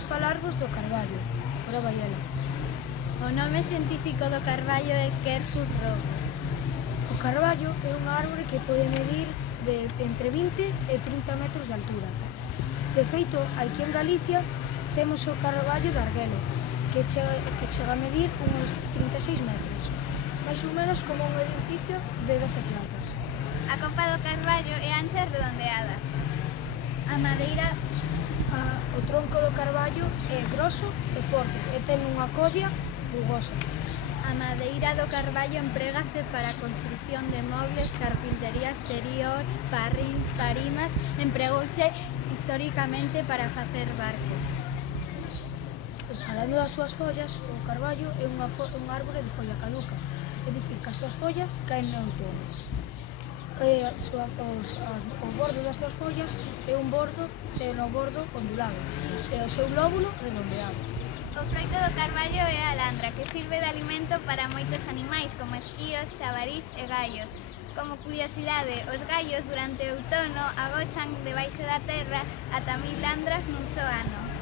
imos falarvos do carballo. Ora vai ela. O nome científico do carballo é Quercus roca. O carballo é unha árbore que pode medir de entre 20 e 30 metros de altura. De feito, aquí en Galicia temos o carballo de Arguelo, que chega a medir uns 36 metros, máis ou menos como un edificio de 12 plantas. A copa do carballo é ancha e redondeada. A madeira O tronco do carballo é groso e forte e ten unha covia rugosa. A madeira do carballo emprégase para a construción de mobles, carpintería exterior, parrins, tarimas. Empregouse históricamente para facer barcos. Falando das súas follas, o carballo é unha árbore de folla caduca, é dicir, que as súas follas caen no outono. O bordo das súas follas ten o bordo ondulado e o seu lóbulo redondeado. O froito do carballo é a alandra, que sirve de alimento para moitos animais, como esquíos, xabarís e gallos. Como curiosidade, os gallos durante o outono agochan debaixo da terra ata 1000 landras nun só ano.